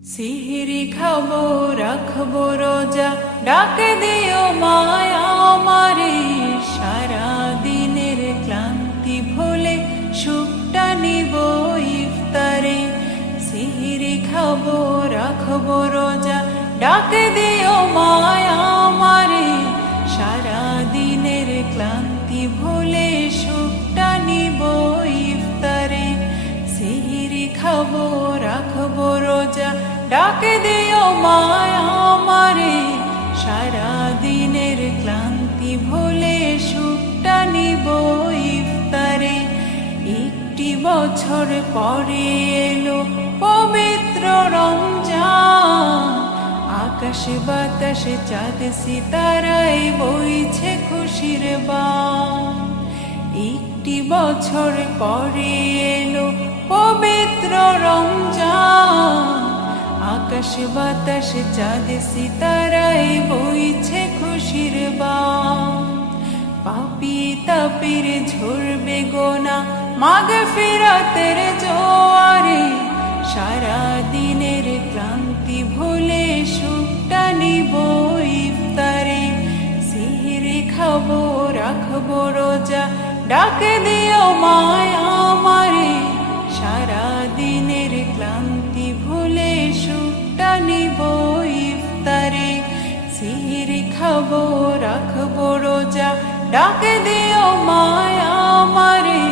সিহরি খাবো রাখবো রোজা, ডাকে দিও মায়া আমারে। সারা দিনের ক্লান্তি ভুলে সুখটা নিব ইফতারে। সিহরি খাবো রাখবো রোজা, ডাকে দিও মায়া আমারে। সারা দিনের ক্লান্তি ভুলে সুখটা নিব ইফতারে। সিহরি খাবো রাখবো রোজা, ডাকে দিও মায়া আমারে। সারা দিনের ক্লান্তি ভুলে সুখটা নিব ইফতারে। একটি বছর পরে এলো পবিত্র রমজান, আকাশে বাতাসে চাঁদ সিতারায় বইছে খুশির বান। একটি বছর পরে এলো পবিত্র রমজান, আকাশে বাতাসে চাঁদ সিতারায় বইছে খুশির বান। পাপী তাপীর ঝরবে গোনা মাগফিরাতের জোয়ারে। সারা দিনের ক্লান্তি ভুলে সুখটা নিব ইফতারে। সিহরি খাবো রাখবো রোজা, ডাকে দিও মায়া আমারে। সারা দিনের ক্লান্তি ভুলে সুখটা নিব ইফতারে। সিহরি খাবো রাখবো রোজা, ডাকে দিও মায়া আমারে।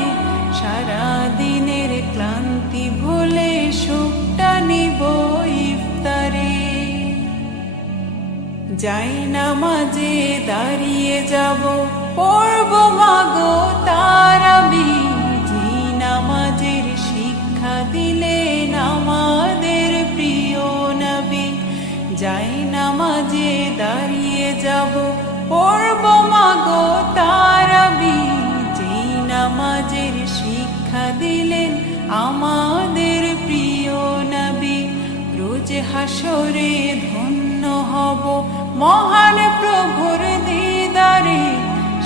সারা দিনের ক্লান্তি ভুলে সুখটা নিব ইফতারে। যাই নামাজে দাঁড়িয়ে যাব, পড়ব মাগো তারাবি। জি নামাজের শিক্ষা দিলেন আমাদের প্রিয় নবী। যাই নামাজে দাঁড়িয়ে যাব, পড়ব মাগো তারাবি। জি নামাজের শিক্ষা দিলেন আমাদের প্রিয় নবী। রোজ হাসরে ধন্য হব মহান প্রভুর দিদারে।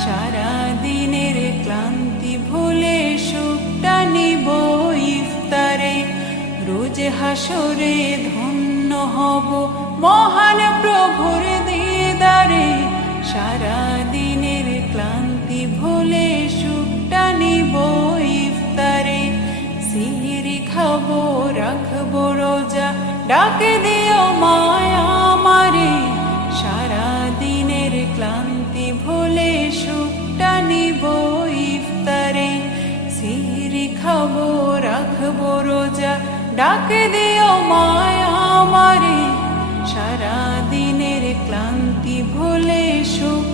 সারা দিনের ক্লান্তি ভুলে সুখটা নিব ইফতারে। রোজ হাসরে ধন্য হব মহান প্রভুর দিদারে। সারা দিনের ক্লান্তি ভুলে সুখটা নিব ইফতারে। সিহরি খাবো রাখবো রোজা, ডাকে দিও মায়া আমারে। সারা দিনের ক্লান্তি ভুলে সুখটা নিব ইফতারে। সিহরি খাবো রাখবো রোজা, ডাকে দিও মায়া আমারে। সারা দিনের ক্লান্তি ভুলে সুখ